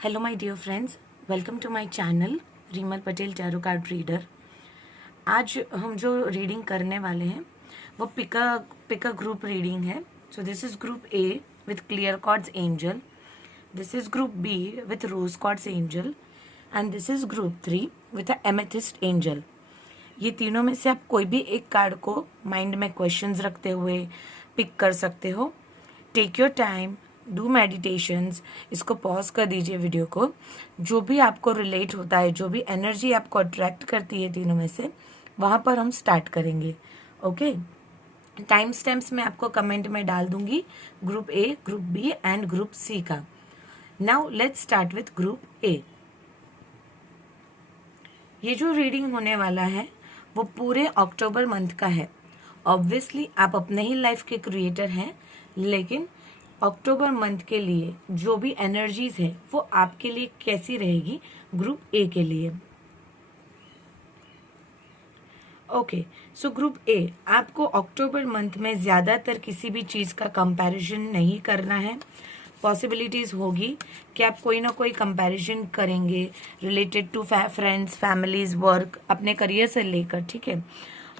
Hello my dear friends, welcome to my channel Rimal Patel tarot card reader. आज हम जो reading करने वाले हैं वो पिका ग्रुप रीडिंग है। So this is group A with clear quartz angel, this is group B with rose quartz angel and this is group 3 with a amethyst angel. ये तीनों में से आप कोई भी एक कार्ड को माइंड में क्वेश्चंस रखते हुए पिक कर सकते हो। Take your time, do meditations. इसको पॉज कर दीजिए वीडियो को। जो भी आपको रिलेट होता है, जो भी एनर्जी आपको अट्रैक्ट करती है तीनों में से, वहाँ पर हम स्टार्ट करेंगे। ओके, टाइम स्टैम्प्स मैं आपको कमेंट में डाल दूंगी, group A, group B and group C का। Now let's start with group A. ये जो रीडिंग होने वाला है वो पूरे अक्टूबर मंथ का है। ऑब्वियसली आप अपने ही लाइफ के क्रिएटर हैं, लेकिन अक्टूबर मंथ के लिए जो भी एनर्जीज है वो आपके लिए कैसी रहेगी ग्रुप ए के लिए। ओके, सो ग्रुप ए, आपको अक्टूबर मंथ में ज़्यादातर किसी भी चीज़ का कंपैरिजन नहीं करना है। पॉसिबिलिटीज़ होगी कि आप कोई ना कोई कंपैरिजन करेंगे related to friends, families, work, अपने करियर से लेकर। ठीक है,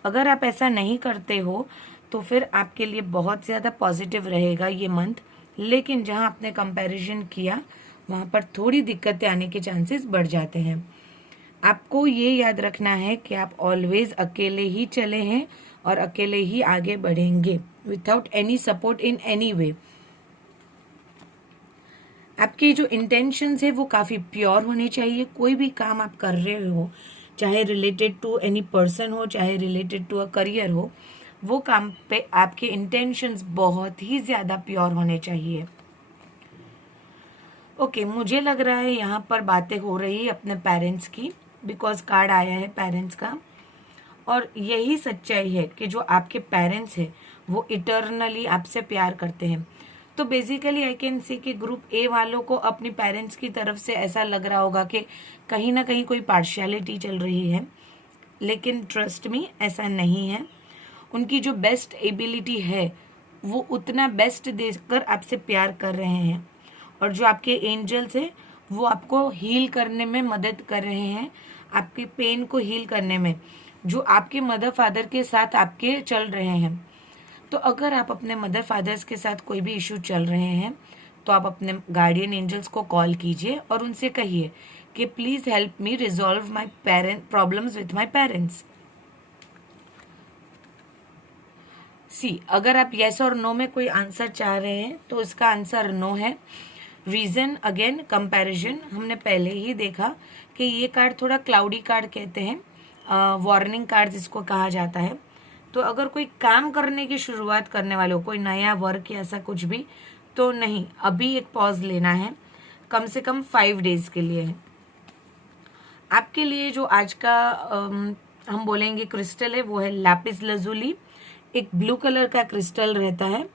अगर आप ऐसा नहीं करते हो तो फिर आपके लिए बहुत ज़्यादा पॉजिटिव रहेगा ये मंथ। लेकिन जहाँ आपने कंपैरिजन किया वहाँ पर थोड़ी दिक्कतें आने के चांसेस बढ़ जाते हैं। आपको ये याद रखना है कि आप ऑलवेज अकेले ही चले हैं और अकेले ही आगे बढ़ेंगे, without any support in any way. आपके जो इंटेंशंस है वो काफ़ी प्योर होने चाहिए। कोई भी काम आप कर रहे हो, चाहे रिलेटेड टू एनी पर्सन हो, चाहे रिलेटेड टू अ करियर हो, वो काम पे आपके इंटेंशंस बहुत ही ज़्यादा प्योर होने चाहिए। ओके, मुझे लग रहा है यहाँ पर बातें हो रही है अपने पेरेंट्स की, बिकॉज कार्ड आया है पेरेंट्स का। और यही सच्चाई है कि जो आपके पेरेंट्स हैं वो इटर्नली आपसे प्यार करते हैं। तो बेसिकली आई कैन से कि ग्रुप ए वालों को अपनी पेरेंट्स की तरफ से ऐसा लग रहा होगा कि कहीं ना कहीं कोई पार्शियलिटी चल रही है, लेकिन ट्रस्ट मी, ऐसा नहीं है। उनकी जो बेस्ट एबिलिटी है वो उतना बेस्ट देकर आपसे प्यार कर रहे हैं। और जो आपके एंजल्स हैं वो आपको हील करने में मदद कर रहे हैं, आपके पेन को हील करने में, जो आपके मदर फादर के साथ आपके चल रहे हैं। तो अगर आप अपने मदर फादर्स के साथ कोई भी इशू चल रहे हैं तो आप अपने गार्डियन एंजल्स को कॉल कीजिए और उनसे कहिए कि please help me resolve my problems with my parents. अगर आप येस और नो में कोई आंसर चाह रहे हैं तो इसका आंसर नो है। रीजन अगेन कंपैरिजन, हमने पहले ही देखा कि ये कार्ड थोड़ा क्लाउडी कार्ड कहते हैं, वार्निंग कार्ड जिसको कहा जाता है। तो अगर कोई काम करने की शुरुआत करने वाले हो, कोई नया वर्क या ऐसा कुछ भी, तो नहीं, अभी एक पॉज लेना है, कम से कम 5 डेज के लिए है। आपके लिए जो आज का हम बोलेंगे क्रिस्टल है वो है लैपिस लजुली। एक ब्लू कलर का क्रिस्टल रहता है।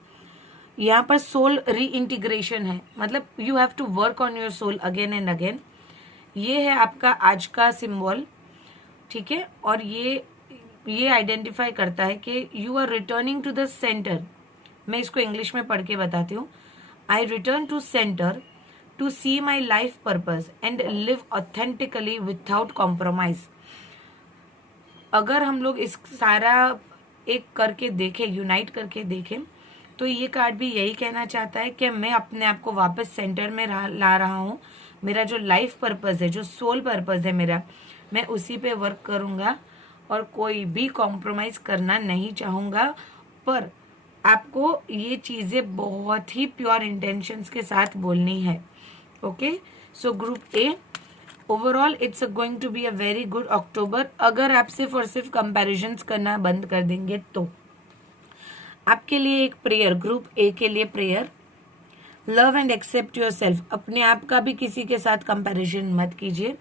यहाँ पर सोल री इंटीग्रेशन है, मतलब you have to work on your soul again and again. ये है आपका आज का सिंबल। ठीक है, और ये आइडेंटिफाई करता है कि you are returning to the centre. मैं इसको इंग्लिश में पढ़ के बताती हूँ। I return to centre to see my life purpose and live authentically without compromise. अगर हम लोग इस सारा एक करके देखें, यूनाइट करके देखें, तो ये कार्ड भी यही कहना चाहता है कि मैं अपने आप को वापस सेंटर में ला रहा हूँ। मेरा जो लाइफ पर्पस है, जो सोल पर्पस है मेरा, मैं उसी पे वर्क करूँगा और कोई भी कॉम्प्रोमाइज़ करना नहीं चाहूँगा। पर आपको ये चीज़ें बहुत ही प्योर इंटेंशंस के साथ बोलनी है। Okay, so group A, overall it's going to be a very good October. अगर आप सिर्फ और सिर्फ कंपैरिजंस करना बंद कर देंगे तो आपके लिए एक प्रेयर, ग्रुप ए के लिए prayer, love and accept yourself. अपने आप का भी किसी के साथ कंपैरिजन मत कीजिए।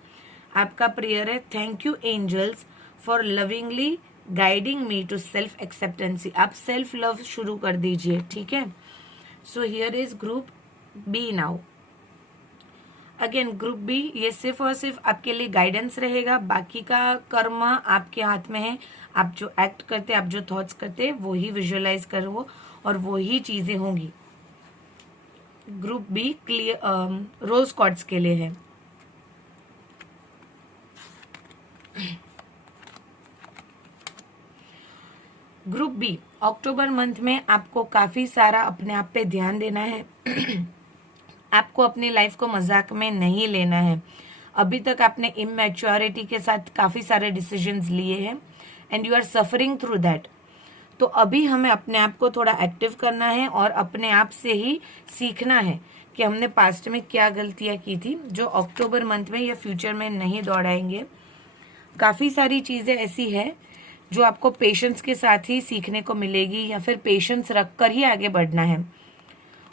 आपका प्रेयर है, thank you angels for lovingly guiding me to self acceptancy. आप सेल्फ लव शुरू कर दीजिए। ठीक है, so here is group B now. Again group B, ये सिर्फ और सिर्फ आपके लिए गाइडेंस रहेगा, बाकी का कर्म आपके हाथ में है। आप जो एक्ट करते, आप जो थॉट्स करते, वो ही विजुअलाइज करो और वो ही चीजें होंगी। ग्रुप बी क्लियर रोज क्वार्ट्ज के लिए है। ग्रुप बी, अक्टूबर मंथ में आपको काफी सारा अपने आप पे ध्यान देना है। आपको अपनी लाइफ को मजाक में नहीं लेना है। अभी तक आपने इमैच्योरिटी के साथ काफी सारे डिसीजंस लिए हैं and you are suffering through that. तो अभी हमें अपने आप को थोड़ा एक्टिव करना है और अपने आप से ही सीखना है कि हमने पास्ट में क्या गलतियां की थी जो अक्टूबर मंथ में या फ्यूचर में नहीं दोहराएंगे। काफी सारी चीजें ऐसी है जो आपको पेशेंस के साथ ही सीखने को मिलेगी या फिर पेशेंस रखकर ही आगे बढ़ना है।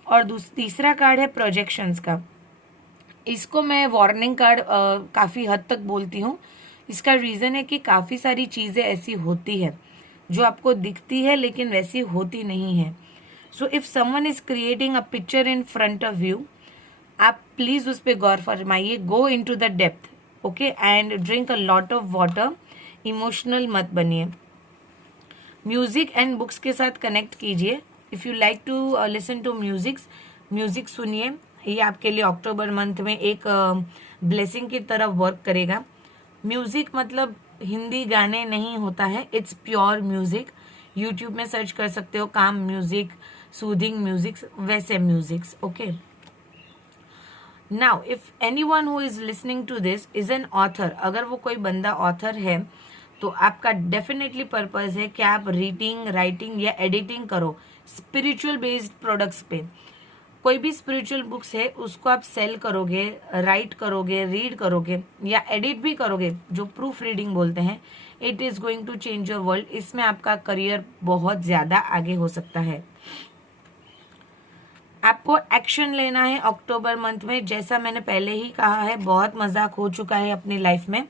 और तीसरा कार्ड है प्रोजेक्शंस का। इसको मैं वार्निंग कार्ड काफी हद तक बोलती हूँ। इसका रीजन है कि काफी सारी चीजें ऐसी होती है जो आपको दिखती है लेकिन वैसी होती नहीं है। So if someone is creating a picture in front of you, आप प्लीज उस पर गौर फरमाइए। Go in to the depth, okay, and drink a lot of water. Emotional मत बनिए। म्यूजिक एंड बुक्स के साथ कनेक्ट कीजिए। If you like to listen to music सुनिए। ये आपके लिए अक्टूबर मंथ में एक ब्लेसिंग की तरह वर्क करेगा। म्यूजिक मतलब हिंदी गाने नहीं होता है, इट्स प्योर म्यूजिक। यूट्यूब में सर्च कर सकते हो काम म्यूजिक, सूदिंग म्यूजिक, वैसे musics, okay. Now if anyone who is listening to this is an author, अगर वो कोई बंदा ऑथर है तो आपका डेफिनेटली पर्पस है कि आप रीडिंग, राइटिंग या एडिटिंग करो स्पिरिचुअल बेस्ड प्रोडक्ट्स पे। कोई भी स्पिरिचुअल बुक्स है उसको आप सेल करोगे, राइट करोगे, रीड करोगे या एडिट भी करोगे, जो प्रूफ रीडिंग बोलते हैं, it is going to change your world. इसमें आपका करियर बहुत ज्यादा आगे हो सकता है। आपको एक्शन लेना है अक्टूबर मंथ में। जैसा मैंने पहले ही कहा है, बहुत मजाक हो चुका है अपनी लाइफ में।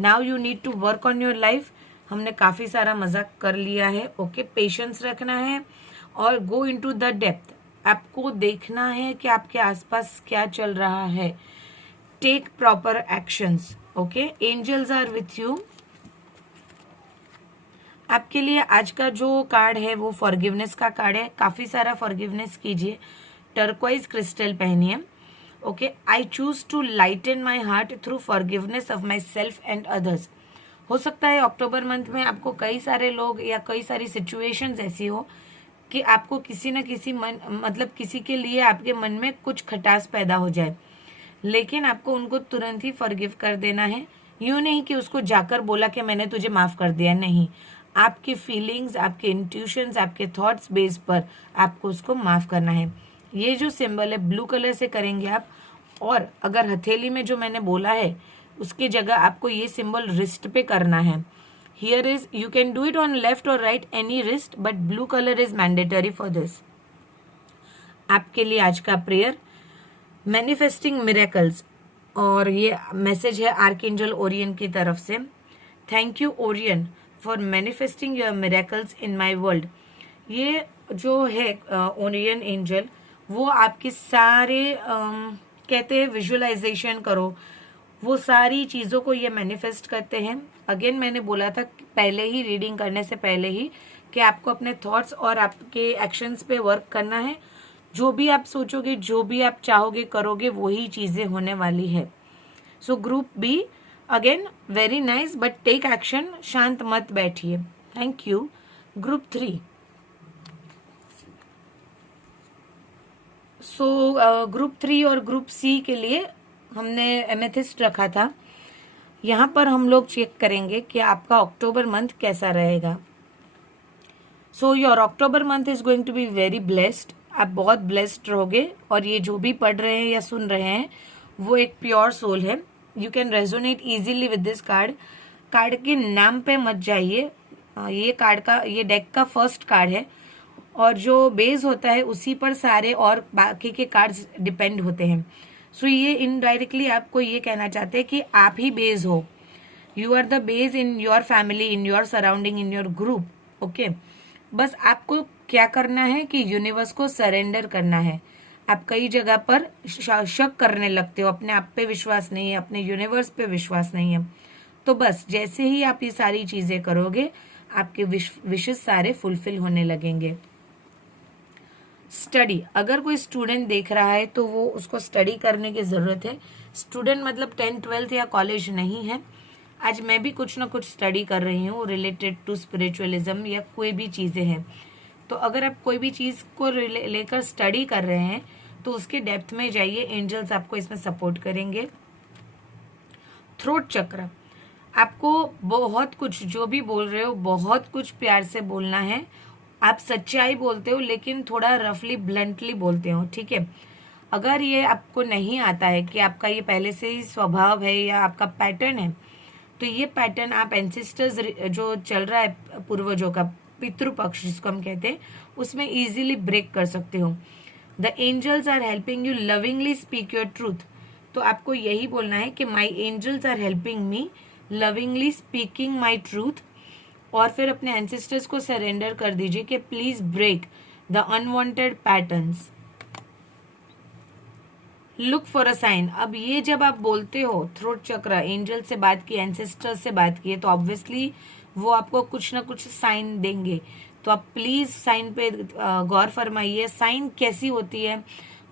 Now you need to work on your life. हमने काफी सारा मजाक कर लिया है, ओके। पेशेंस रखना है और गो इनटू द डेप्थ। आपको देखना है कि आपके आसपास क्या चल रहा है। Take proper actions, okay. Angels are with you. आपके लिए आज का जो कार्ड है वो फॉरगिवनेस का कार्ड है। काफी सारा फॉरगिवनेस कीजिए। टर्कोइज क्रिस्टल पहनिए, okay. I choose to lighten my heart through forgiveness of myself and others. हो सकता है अक्टूबर मंथ में आपको कई सारे लोग या कई सारी सिचुएशंस ऐसी हो कि आपको किसी न किसी मतलब किसी के लिए आपके मन में कुछ खटास पैदा हो जाए, लेकिन आपको उनको तुरंत ही फॉरगिव कर देना है। यूं नहीं कि उसको जाकर बोला कि मैंने तुझे माफ कर दिया, नहीं। आपकी फीलिंग्स, आपके इंट्यूशंस, आपके थॉट्स बेस पर आपको उसको माफ करना है। ये जो सिंबल है ब्लू कलर से करेंगे आप। और अगर हथेली में जो मैंने बोला है उसकी जगह आपको ये सिंबल रिस्ट पे करना है। Here is, you can do it on left और right, any wrist, but blue colour is mandatory for this. आपके लिए आज का प्रेयर, मैनिफेस्टिंग मिरेकल्स, और ये मैसेज है आर्कएंजल ओरियन की तरफ से। Thank you Orion for manifesting your miracles in my world. ये जो है ओरियन एंजल, वो आपकी सारे कहते हैं विजुअलाइजेशन करो, वो सारी चीज़ों को ये मैनिफेस्ट करते हैं। अगेन मैंने बोला था पहले ही, रीडिंग करने से पहले ही, कि आपको अपने थॉट्स और आपके एक्शंस पे वर्क करना है। जो भी आप सोचोगे, जो भी आप चाहोगे करोगे, वही चीज़ें होने वाली है। So group B, again very nice, but take action, शांत मत बैठिए। Thank you. Group 3, so group 3 और ग्रुप सी के लिए हमने एमेथिस्ट रखा था। यहाँ पर हम लोग चेक करेंगे कि आपका अक्टूबर मंथ कैसा रहेगा। So your October month is going to be very blessed. आप बहुत ब्लेस्ड रहोगे, और ये जो भी पढ़ रहे हैं या सुन रहे हैं वो एक प्योर सोल है। You can resonate easily with this card. Card के नाम पे मत जाइए। ये कार्ड का, ये डेक का फर्स्ट कार्ड है, और जो बेस होता है उसी पर सारे और बाकी के कार्ड्स डिपेंड होते हैं। सो ये इनडायरेक्टली आपको ये कहना चाहते हैं कि आप ही बेस हो। You are the base in your family, in your surrounding, in your group, okay. बस आपको क्या करना है कि यूनिवर्स को सरेंडर करना है। आप कई जगह पर शक करने लगते हो, अपने आप पे विश्वास नहीं है, अपने यूनिवर्स पे विश्वास नहीं है। तो बस जैसे ही आप ये सारी चीजें करोगे, आपके विशेष सारे फुलफिल होने लगेंगे। स्टडी, अगर कोई स्टूडेंट देख रहा है तो वो उसको स्टडी करने की ज़रूरत है। स्टूडेंट मतलब 10th 12th या कॉलेज नहीं है। आज मैं भी कुछ ना कुछ स्टडी कर रही हूँ रिलेटेड टू स्पिरिचुअलिज्म या कोई भी चीज़ें हैं। तो अगर आप कोई भी चीज़ को लेकर स्टडी कर रहे हैं तो उसके डेप्थ में जाइए, एंजल्स आपको इसमें सपोर्ट करेंगे। थ्रोट चक्र, आपको बहुत कुछ जो भी बोल रहे हो बहुत कुछ प्यार से बोलना है। आप सच्चाई बोलते हो लेकिन थोड़ा रफली ब्लंटली बोलते हो, ठीक है। अगर ये आपको नहीं आता है कि आपका ये पहले से ही स्वभाव है या आपका पैटर्न है, तो ये पैटर्न आप एंसेस्टर्स जो चल रहा है पूर्वजों का पितृपक्ष जिसको हम कहते हैं, उसमें इजीली ब्रेक कर सकते हो। The angels are helping you lovingly speak your truth. तो आपको यही बोलना है कि my angels are helping me lovingly speaking my truth, और फिर अपने एंसेस्टर्स को सरेंडर कर दीजिए कि please break the unwanted patterns. Look for a sign, अब ये जब आप बोलते हो थ्रोट चक्र, एंजल से बात की, एंसेस्टर्स से बात की है, तो ऑब्वियसली वो आपको कुछ ना कुछ साइन देंगे। तो आप प्लीज साइन पे गौर फरमाइए। साइन कैसी होती है?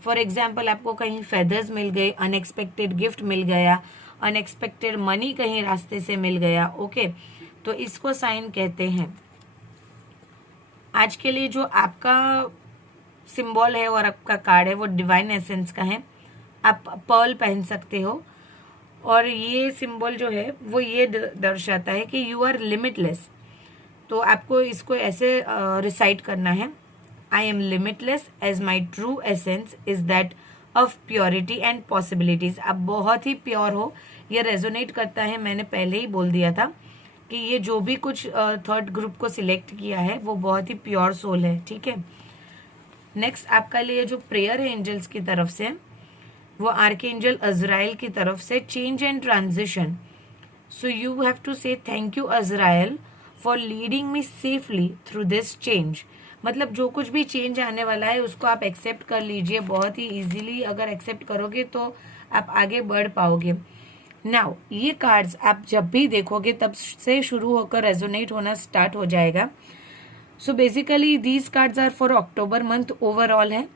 फॉर एग्जाम्पल आपको कहीं फेदर्स मिल गए, अनएक्सपेक्टेड गिफ्ट मिल गया, अनएक्सपेक्टेड मनी कहीं रास्ते से मिल गया, ओके, तो इसको साइन कहते हैं। आज के लिए जो आपका सिंबल है और आपका कार्ड है वो डिवाइन एसेंस का है। आप पर्ल पहन सकते हो और ये सिंबल जो है वो ये दर्शाता है कि यू आर लिमिटलेस। तो आपको इसको ऐसे रिसाइट करना है, I am limitless as my true essence is that of purity and possibilities. आप बहुत ही प्योर हो, ये रेजोनेट करता है। मैंने पहले ही बोल दिया था कि ये जो भी कुछ थर्ड ग्रुप को सिलेक्ट किया है वो बहुत ही प्योर सोल है, ठीक है। नेक्स्ट आपका लिए जो प्रेयर है एंजल्स की तरफ से, वो आर्कएंजल अजराइल की तरफ से, change and transition. So you have to say thank you Azrael for leading me safely through this change. मतलब जो कुछ भी चेंज आने वाला है उसको आप एक्सेप्ट कर लीजिए बहुत ही इजीली। अगर एक्सेप्ट करोगे तो आप आगे बढ़ पाओगे। नाउ ये कार्ड्स आप जब भी देखोगे तब से शुरू होकर रेजोनेट होना स्टार्ट हो जाएगा। So basically these cards are for October month overall है।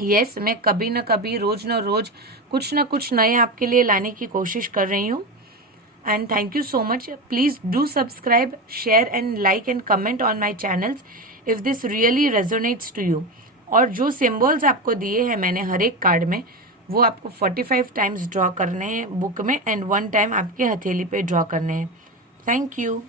यस, मैं कभी ना कभी रोज ना रोज कुछ ना कुछ नए आपके लिए लाने की कोशिश कर रही हूँ। And thank you so much. Please do subscribe, share and like and comment on my channels if this really resonates to you. और जो सिम्बल्स आपको दिए हैं मैंने हर एक कार्ड में, वो आपको 45 टाइम्स ड्रॉ करने हैं बुक में एंड 1 टाइम आपके हथेली पे ड्रॉ करने हैं। Thank you.